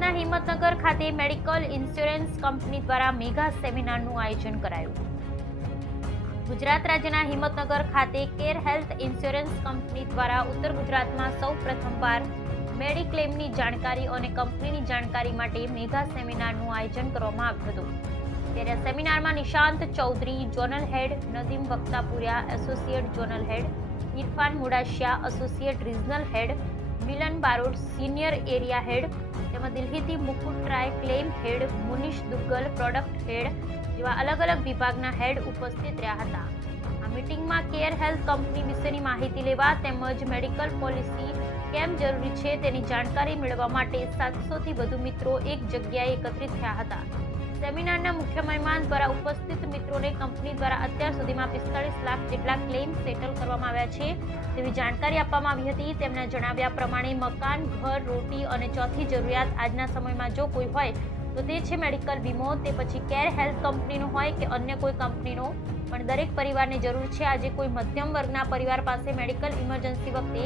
હિંમતનગર ખાતે medical insurance company દ્વારા mega સેમિનારનું આયોજન કરાયું. ગુજરાત રાજ્યના હિંમતનગર ખાતે કેર હેલ્થ ઇન્સ્યોરન્સ કંપની દ્વારા ઉત્તર ગુજરાતમાં સૌ પ્રથમવાર મેડિક્લેમની જાણકારી અને કંપનીની જાણકારી માટે મેગા સેમિનારનું આયોજન કરવામાં આવ્યું હતું. ત્યારે સેમિનારમાં Nishant Chaudhary, zonal head Nadeem Vaktapuriya, associate zonal head Irfan Mudashiya, associate regional head Milan Barod senior area head તેમજ દિલ્હીથી Mukut try claim head Munish Duggal product head જેવા અલગ અલગ વિભાગના હેડ ઉપસ્થિત રહ્યા હતા. આ મીટિંગમાં કેર હેલ્થ કંપની વિશેની માહિતી લેવા તેમજ મેડિકલ પોલિસી કેમ જરૂરી છે તેની જાણકારી મેળવવા માટે સાતસોથી વધુ મિત્રો એક જગ્યાએ એકત્રિત થયા હતા. સેમિનારના મુખ્ય મહેમાન દ્વારા ઉપસ્થિત મિત્રોને કંપની દ્વારા અત્યાર સુધીમાં પિસ્તાળીસ લાખ જેટલા ક્લેમ સેટલ કરવામાં આવ્યા છે. તેવી જાણકારી આપવામાં આવી હતી. તેમના જણાવ્યા પ્રમાણે મકાન, ઘર, રોટી અને ચોથી જરૂરિયાત આજના સમયમાં જો કોઈ હોય તો તે છે મેડિકલ વીમો. તે પછી કેર હેલ્થ કંપનીનો હોય કે અન્ય કોઈ કંપનીનો. પણ દરેક પરિવારને જરૂર છે. આજે કોઈ મધ્યમ વર્ગના પરિવાર પાસે મેડિકલ ઇમરજન્સી વખતે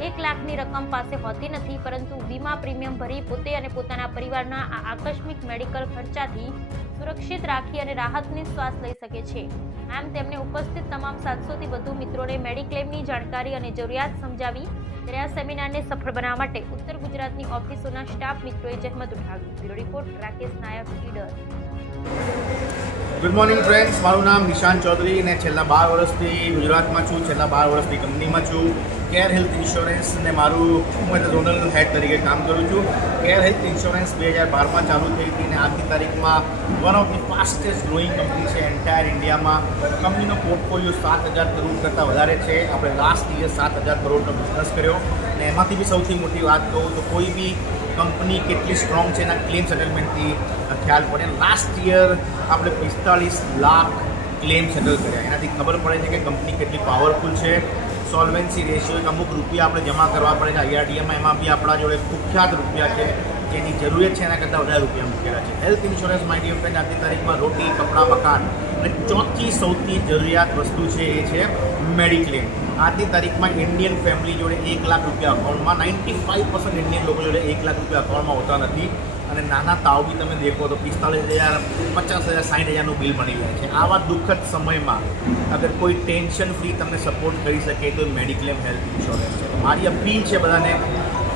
એક લાખની રકમ પાસે હોતી નથી. પરંતુ વીમા પ્રીમિયમ ભરી પોતે અને પોતાના પરિવારના આ આકસ્મિક મેડિકલ ખર્ચાથી સુરક્ષિત રાખી અને રાહતની શ્વાસ લઈ શકે છે. આમ તેમણે ઉપસ્થિત તમામ સાતસોથી વધુ મિત્રોને મેડિક્લેમની જાણકારી અને જરૂરિયાત સમજાવી ત્યારે આ સેમિનારને સફળ બનાવવા માટે ઉત્તર ગુજરાતની ઓફિસોના સ્ટાફ મિત્રોએ જહેમત ઉઠાવી. Report, Rakesh Nayak, Idar. Good morning friends મારું નામ નિશાંત ચૌધરી અને છેલ્લા બાર વર્ષથી ગુજરાતમાં છું. છેલ્લા બાર વર્ષથી કંપનીમાં છું. કેર હેલ્થ ઇન્સ્યોરન્સ ને મારું, હું ઝોનલ હેડ તરીકે કામ કરું છું. કેર હેલ્થ ઇન્સ્યોરન્સ બે હજાર બારમાં ચાલુ થઈ હતી અને આજની તારીખમાં one of the fastest growing company છે એન્ટાયર ઇન્ડિયામાં કંપનીનો પોર્ટફોલિયો સાત હજાર કરોડ કરતાં વધારે છે. આપણે લાસ્ટ યર સાત હજાર કરોડનો બિઝનેસ કર્યો. અને એમાંથી બી સૌથી મોટી વાત કહું તો કોઈ બી કંપની કેટલી સ્ટ્રોંગ છે એના ક્લેમ સેટલમેન્ટથી ખ્યાલ પડે. લાસ્ટ યર આપણે પિસ્તાળીસ લાખ ક્લેમ સેટલ કર્યા. એનાથી ખબર પડે છે કે કંપની કેટલી પાવરફુલ છે. સોલ્વેન્સી રેશિયો એક અમુક રૂપિયા આપણે જમા કરવા પડે છે. આઈઆરડીએમાં એમાં બી આપણા જોડે કુખ્યાત રૂપિયા છે. જેની જરૂરિયાત છે એના કરતાં વધારે રૂપિયા મૂકેલા છે. Health insurance my dear friend આજની તારીખમાં રોટી, કપડાં, મકાન અને ચોથી સૌથી જરૂરિયાત વસ્તુ છે એ છે મેડિક્લેમ આજની તારીખમાં ઇન્ડિયન ફેમિલી જોડે એક લાખ રૂપિયા અકાઉન્ટમાં નાઇન્ટી ફાઇવ પર્સન્ટ ઇન્ડિયન લોકો જોડે એક લાખ રૂપિયા અકાઉન્ટમાં હોતા નથી. અને નાના તાવ બી તમે દેખો તો પિસ્તાલીસ હજાર, પચાસ હજાર સાઠ હજારનું બિલ બની જાય છે. આવા દુઃખદ સમયમાં અગર કોઈ ટેન્શન ફ્રી તમને સપોર્ટ કરી શકે તો મેડિક્લેમ હેલ્થ ઇન્સ્યોરન્સ છે. મારી અપીલ છે બધાને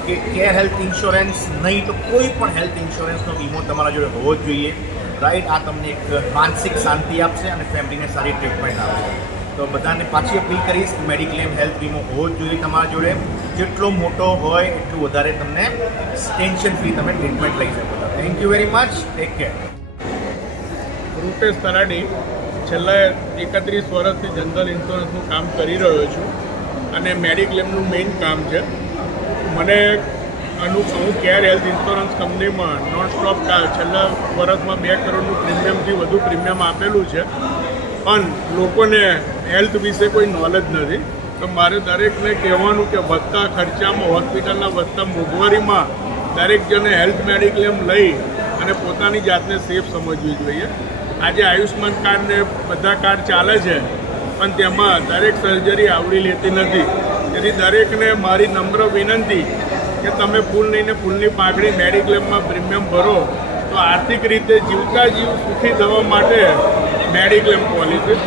કે કેર હેલ્થ ઇન્સ્યોરન્સ નહીં તો કોઈ પણ હેલ્થ ઇન્સ્યોરન્સનો વીમો તમારા જોડે હોવો જ જોઈએ. રાઈટ આ તમને એક માનસિક શાંતિ આપશે અને ફેમિલીને સારી ટ્રીટમેન્ટ આપશે. તો બધાને પાછી અપીલ કરીશ મેડિક્લેમ હેલ્થ વીમો હોવો જ જોઈએ તમારા જોડે. જેટલો મોટો હોય એટલું વધારે તમને ટેન્શન ફ્રી તમે ટ્રીટમેન્ટ લઈ શકો. Thank you very much take care Rupesh Taradi છેલ્લા એકત્રીસ વર્ષથી જનરલ ઇન્સ્યોરન્સનું કામ કરી રહ્યો છું અને મેડિક્લેમનું મેઇન કામ છે. મને અનુ હું કેર હેલ્થ ઇન્સ્યોરન્સ કંપનીમાં નોન સ્ટોપ છેલ્લા વર્ષમાં બે કરોડનું પ્રીમિયમથી વધુ પ્રીમિયમ આપેલું છે. પણ લોકોને હેલ્થ વિશે કોઈ નોલેજ નથી. તો મારે દરેકને કહેવાનું કે વધતા ખર્ચામાં, હોસ્પિટલના વધતા મોંઘવારીમાં દરેક જણે હેલ્થ મેડિક્લેમ લઈ અને પોતાની જાતને સેફ સમજવી જોઈએ. આજે આયુષ્માન કાર્ડને બધા કાર્ડ ચાલે છે, પણ તેમાં દરેક સર્જરી આવડી લેતી નથી. તેથી દરેકને મારી નમ્ર વિનંતી કે તમે ફૂલ લઈને ફૂલની પાઘડી મેડિક્લેમમાં પ્રીમિયમ ભરો. તો આર્થિક રીતે જીવતા જીવ સુખી થવા માટે મેડિક્લેમ પોલિસી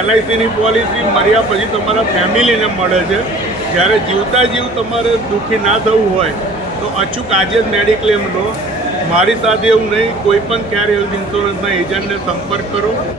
એલઆઈસીની પોલિસી મર્યા પછી તમારા ફેમિલીને મળે છે. જ્યારે જીવતા જીવ તમારે દુઃખી ના થવું હોય, તો અચૂક આજે જ મેડિક્લેમ લો. મારી સાથે એવું નહીં, કોઈ પણ કેર હેલ્થ ઇન્સ્યોરન્સના એજન્ટને સંપર્ક કરો.